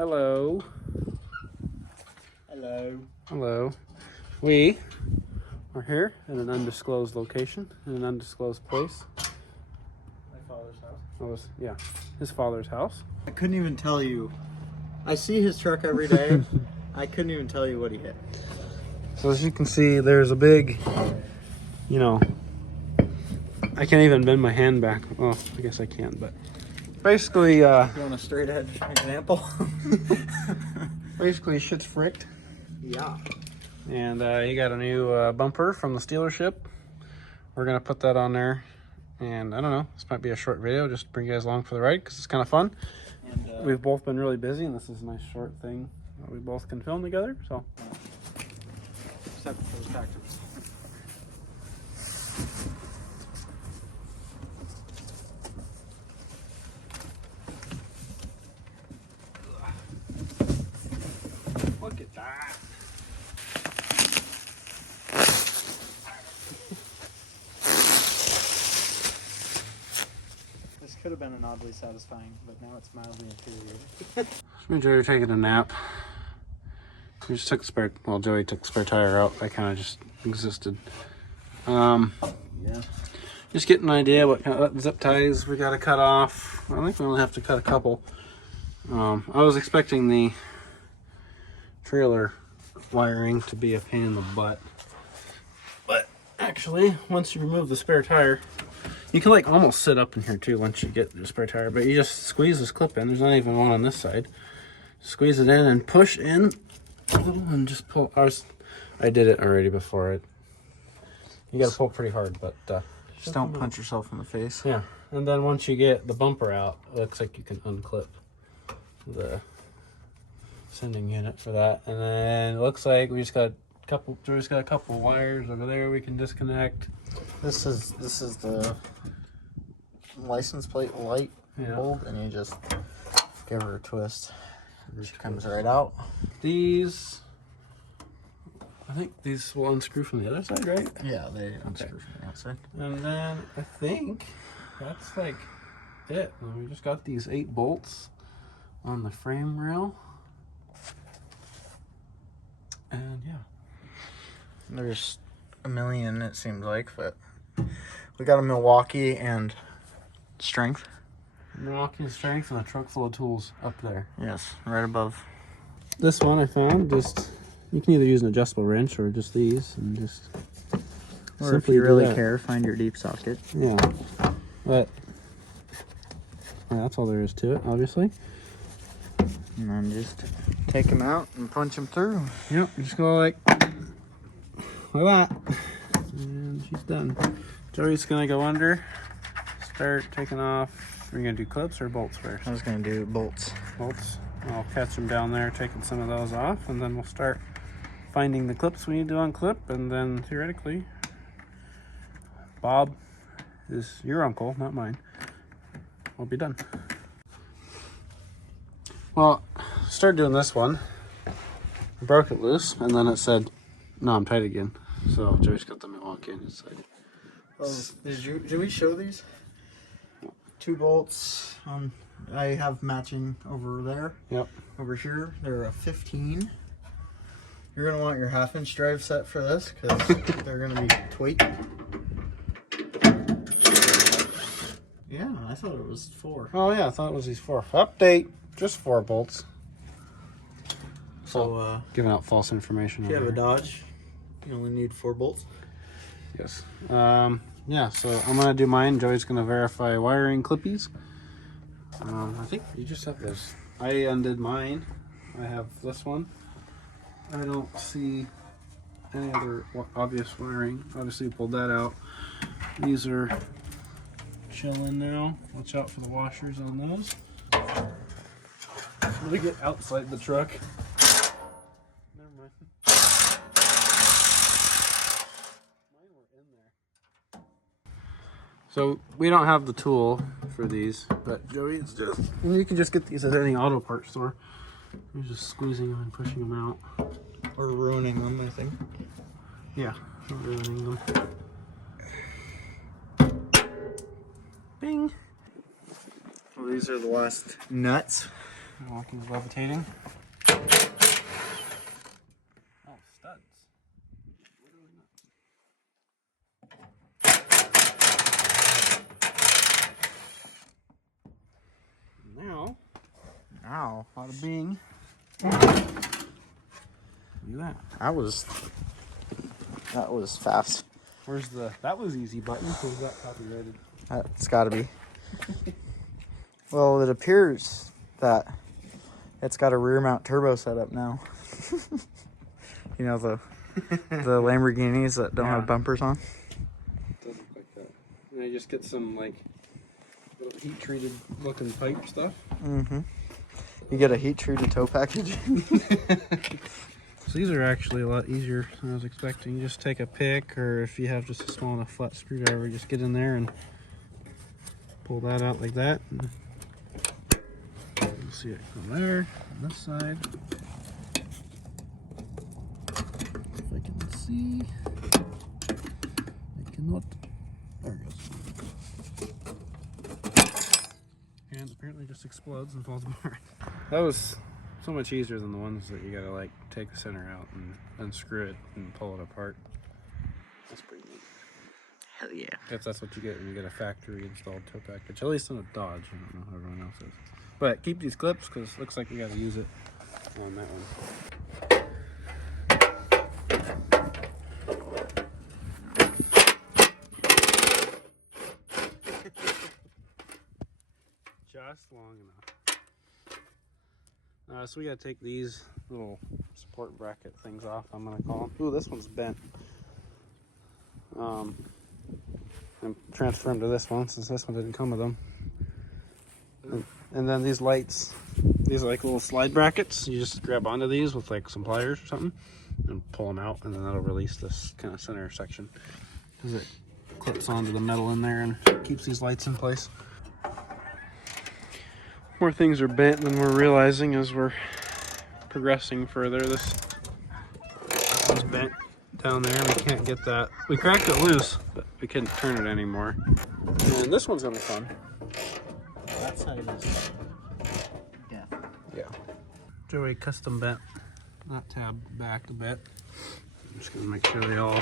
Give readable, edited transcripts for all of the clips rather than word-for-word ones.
Hello. Hello. Hello. We are here in an undisclosed location, in an undisclosed place. My father's house. Yeah, his father's house. I couldn't even tell you. I see his truck every day. I couldn't even tell you what he hit. So as you can see, there's a big, I can't even bend my hand back. Well, I guess I can, but basically, You want a straight edge example? basically shit's fricked. Yeah. And he got a new bumper from the dealership. We're gonna put that on there, and I don't know, this might be a short video just to bring you guys along for the ride because it's kind of fun. And we've both been really busy, and this is a nice short thing that we both can film together. So Except for the tractors. look at that. This could have been an oddly satisfying, but now it's mildly infuriating. Me and Joey are taking a nap. We just took the spare, well, Joey took the spare tire out. I kind of just existed. Yeah. Just getting an idea what kind of zip ties we got to cut off. I think we only have to cut a couple. I was expecting the trailer wiring to be a pain in the butt. But actually, once you remove the spare tire, you can like almost sit up in here too once you get the spare tire. But you just squeeze this clip in. There's not even one on this side. Squeeze it in and push in a little and just pull. I did it already before it. You got to pull pretty hard, but Just don't punch yourself in the face. yeah. And then once you get the bumper out, it looks like you can unclip the sending unit for that. And then it looks like we just got a couple wires over there we can disconnect. This is the license plate light Yeah. bulb, and you just give her a twist. She comes right out. These, I think these will unscrew from the other side, right? Yeah, they unscrew from the outside. And then I think that's like it. And we just got these 8 bolts on the frame rail. And yeah. There's a million, it seems like, but we got a Milwaukee and strength. Milwaukee strength and a truck full of tools up there. Yes, right above. This one I found, just you can either use an adjustable wrench or just these and just Or if simply you do really that. care, find your deep socket. Yeah. But yeah, that's all there is to it, obviously. And then just take them out and punch them through. Yep, you just go like that. And she's done. Joey's gonna go under, start taking off. Are you gonna do clips or bolts first? I was going to do bolts. Bolts. I'll catch them down there, taking some of those off, and then we'll start finding the clips we need to unclip, and then theoretically, Bob is your uncle, not mine. We'll be done. Well, started doing this one. I broke it loose, and then it said, "No, I'm tight again." So Joey's got the Milwaukee inside. Did we show these? 2 bolts. I have matching over there. Yep. Over here, they're a 15. You're going to want your 1/2-inch drive set for this because they're going to be tweaked. Yeah, I thought it was 4. Oh yeah, I thought it was these 4. Update, just 4 bolts. So, Giving out false information. if you have over a here. Dodge, you only need 4 bolts. Yes. Yeah, so I'm going to do mine. Joey's going to verify wiring clippies. I think you just have this. I undid mine. I have this one. I don't see any other obvious wiring. Obviously, you pulled that out. These are chilling now. Watch out for the washers on those. Let me get outside the truck. Never mind. So we don't have the tool for these, but Joey's just, and you can just get these at any auto parts store. You're just squeezing them and pushing them out. Or ruining them, I think. Yeah, not ruining them. Bing. Well, these are the last nuts Like he's levitating. Oh, studs. Now, bada bing. Look at that. That was fast. Where's the, that was easy button. Who's that copyrighted? That's got to be. Well, it appears that it's got a rear mount turbo setup now. You know, the Lamborghinis that don't have bumpers on? It does look like that. And I just get some like little heat treated looking pipe stuff. Mm-hmm. You get a heat treated tow package. So these are actually a lot easier than I was expecting. You just take a pick, or if you have just a small enough flat screwdriver, just get in there and pull that out like that. And you'll see it from there, on this side. If I can see, I cannot. There it goes. And apparently just explodes and falls apart. That was so much easier than the ones that you gotta like take the center out and unscrew it and pull it apart. That's pretty neat. Hell yeah. If that's what you get when you get a factory installed tow package, at least on a Dodge. I don't know how everyone else is. But keep these clips because it looks like we gotta use it on that one. Just long enough. So we gotta take these little support bracket things off, I'm gonna call them. Ooh, this one's bent. And transfer them to this one since this one didn't come with them. And then these lights, these are like little slide brackets. You just grab onto these with like some pliers or something and pull them out, and then that'll release this kind of center section because it clips onto the metal in there and keeps these lights in place. More things are bent than we're realizing as we're progressing further. This one's bent down there. We can't get that. We cracked it loose, but we couldn't turn it anymore. And this one's gonna be fun. That side is death. Yeah. Joey custom bent that tab back a bit. I'm just gonna make sure they all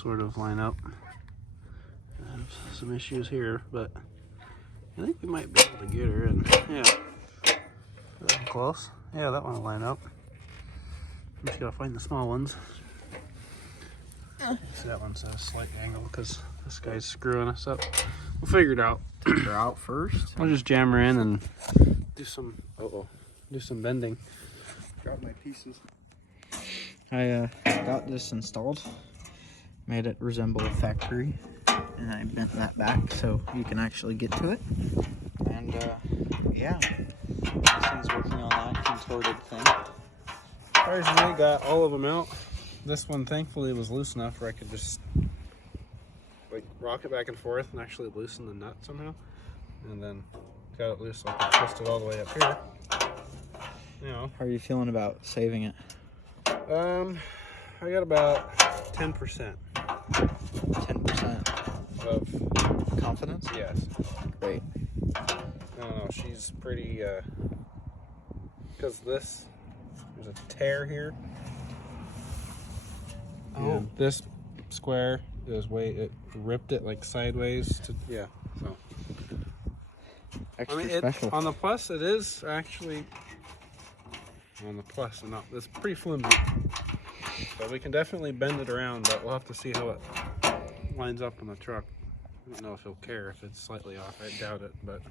sort of line up. I have some issues here, but I think we might be able to get her in. Yeah. That close. Yeah, that one will line up. I'm just gotta find the small ones. See, that one's at a slight angle because this guy's screwing us up. We'll figure it out. Take her out first. I'll just jam her in and do some do some bending. Drop my pieces. I got this installed, made it resemble a factory, and I bent that back so you can actually get to it. And yeah, this thing's working on that contorted thing. Surprisingly, got all of them out. This one, thankfully, was loose enough where I could just like rock it back and forth and actually loosen the nut somehow. And then got it loose so I could twist it all the way up here. You know. How are you feeling about saving it? I got about 10%. 10% Of confidence? yes. Great. I don't know, she's pretty, because there's a tear here. Oh. And this square is it ripped it like sideways to, yeah, so. Extra special. On the plus, it is actually, on the plus, and not, it's pretty flimsy. So we can definitely bend it around, but we'll have to see how it lines up on the truck. I don't know if he'll care if it's slightly off. I doubt it, but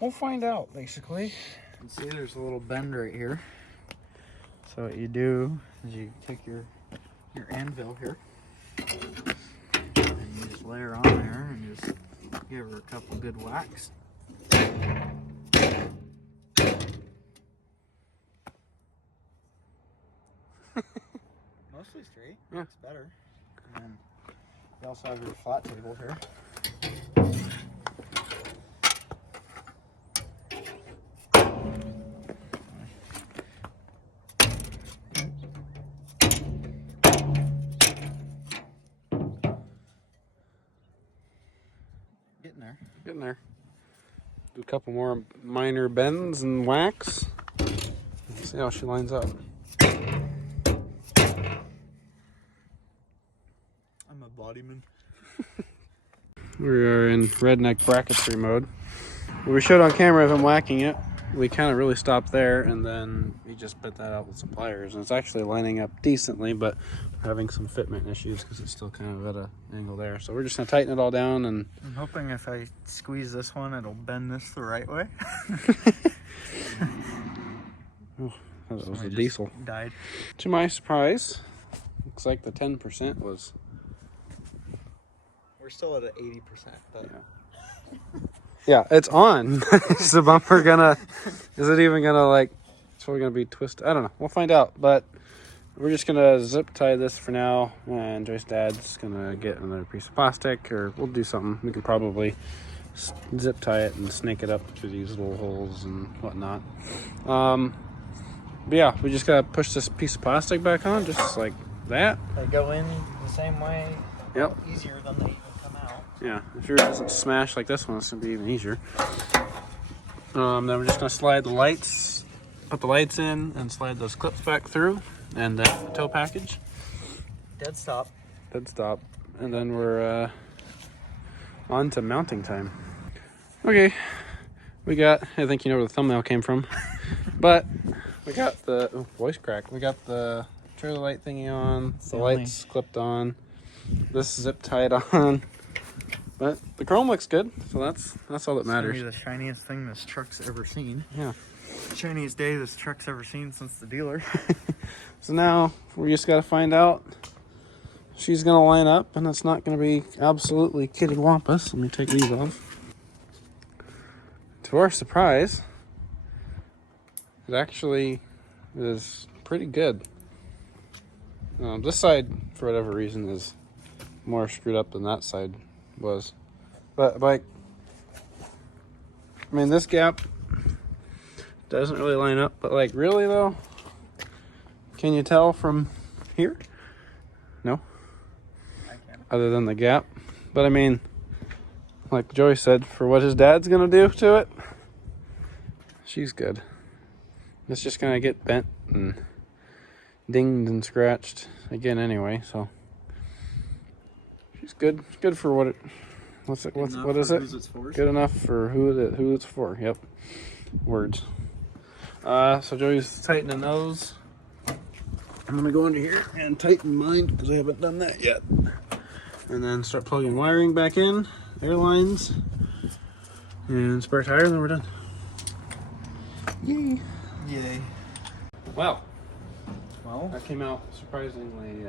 we'll find out, basically. You can see there's a little bend right here. So what you do is you take your anvil here, and you just lay her on there and just give her a couple good whacks. Mostly straight. Yeah. It's better. And then you also have your flat table here. Getting there. Do couple more minor bends and whacks. Let's see how she lines up. I'm a bodyman. We are in redneck bracketry mode. We showed on camera of him whacking it. We kind of really stopped there, and then we just put that out with some pliers, and it's actually lining up decently, but having some fitment issues because it's still kind of at an angle there. So we're just gonna tighten it all down, and I'm hoping if I squeeze this one, it'll bend this the right way. oh, that was a just diesel. Died. To my surprise, looks like the 10% was. We're still at an 80%, but Yeah. Yeah, it's on. Is the bumper gonna? Is it even gonna like? It's probably gonna be twisted. I don't know. We'll find out. But we're just gonna zip tie this for now, and Joy's dad's gonna get another piece of plastic, or we'll do something. We could probably zip tie it and snake it up through these little holes and whatnot. But yeah, we just gotta push this piece of plastic back on, just like that. they go in the same way. Yep. Easier than they even come out. Yeah, if yours doesn't smash like this one, it's gonna be even easier. Then we're just gonna slide the lights, put the lights in, and slide those clips back through, and then the tow package. Dead stop. Dead stop, and then we're on to mounting time. Okay, we got. I think you know where the thumbnail came from, but we got the voice crack. We got the trailer light thingy on, the lights clipped on, this zip tied on. But the chrome looks good, so that's all that matters. It's gonna be the shiniest thing this truck's ever seen. Yeah. Shiniest day this truck's ever seen since the dealer. So now we just got to find out she's going to line up, and it's not going to be absolutely kittywampus. Let me take these off. To our surprise, it actually is pretty good. This side, for whatever reason, is more screwed up than that side was. But like, I mean, this gap doesn't really line up, but like, really though, can you tell from here? No, I can't. other than the gap. But I mean, like Joey said, for what his dad's gonna do to it, she's good. It's just gonna get bent and dinged and scratched again anyway, so she's good. It's good for what it. What is it? Good enough for who it's for. Yep. Words. So Joey's tightening those. I'm gonna go under here and tighten mine because I haven't done that yet. And then start plugging wiring back in, air lines, and spare tire, and then we're done. Yay! Yay. Well, Well, that came out surprisingly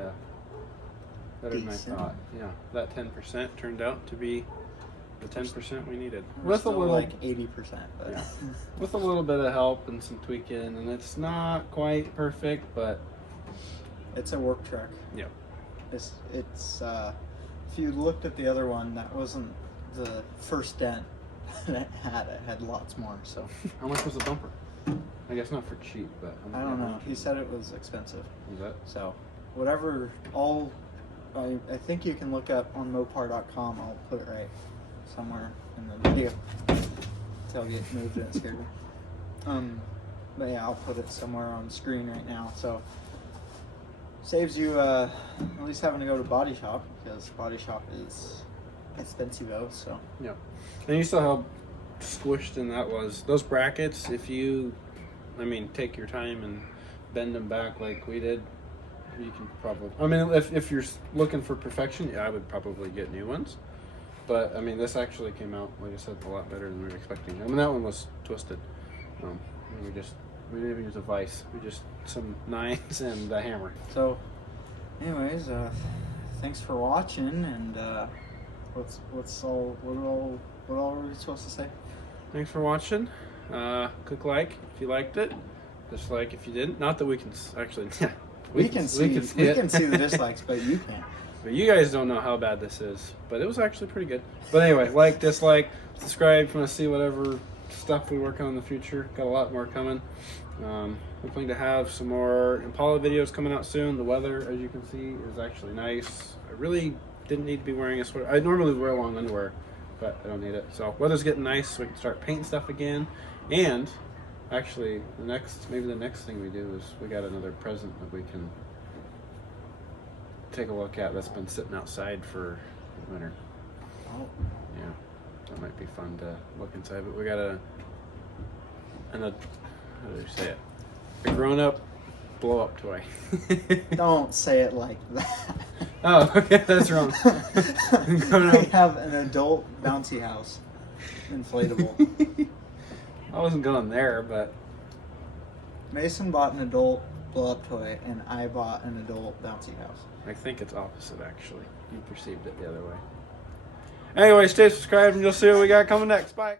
better than I Decent. thought. Yeah, that 10% turned out to be the 10% we needed. we're With a still little, like 80%, but yeah, with a little bit of help and some tweaking, and it's not quite perfect, but it's a work truck. Yep. It's if you looked at the other one, that wasn't the first dent that it had lots more. So how much was the bumper? I guess not for cheap, but I don't know. He said it was expensive. Is that? So whatever, I think you can look up on Mopar.com. I'll put it right somewhere in the video. Tailgate moved and it scared me. But yeah, I'll put it somewhere on the screen right now. So saves you at least having to go to Body Shop, because Body Shop is expensive though. So Yeah. And you saw how squished in that was. Those brackets, if you, take your time and bend them back like we did, you can probably, if you're looking for perfection, yeah, I would probably get new ones. But, this actually came out, like I said, a lot better than we were expecting. That one was twisted. We didn't even use a vise. We just some knives and a hammer. So, anyways, thanks for watching, and what all were we supposed to say? Thanks for watching. Click like if you liked it. Dislike if you didn't. Not that we can actually. We can see the dislikes, but you can't. But you guys don't know how bad this is. But it was actually pretty good. But anyway, like, dislike, subscribe if you want to see whatever stuff we work on in the future. Got a lot more coming. Hoping to have some more Impala videos coming out soon. The weather, as you can see, is actually nice. I really didn't need to be wearing a sweater. I normally wear long underwear but I don't need it. So weather's getting nice, so we can start painting stuff again. And actually, maybe the next thing we do is we got another present that we can take a look at that's been sitting outside for winter. Oh. Yeah, that might be fun to look inside. But we got how do you say it? A grown-up blow-up toy. Don't say it like that. Oh, okay, that's wrong. We have an adult bouncy house, inflatable. I wasn't going there, but Mason bought an adult blow-up toy, and I bought an adult bouncy house. I think it's opposite, actually. You perceived it the other way. Anyway, stay subscribed, and you'll see what we got coming next. Bye.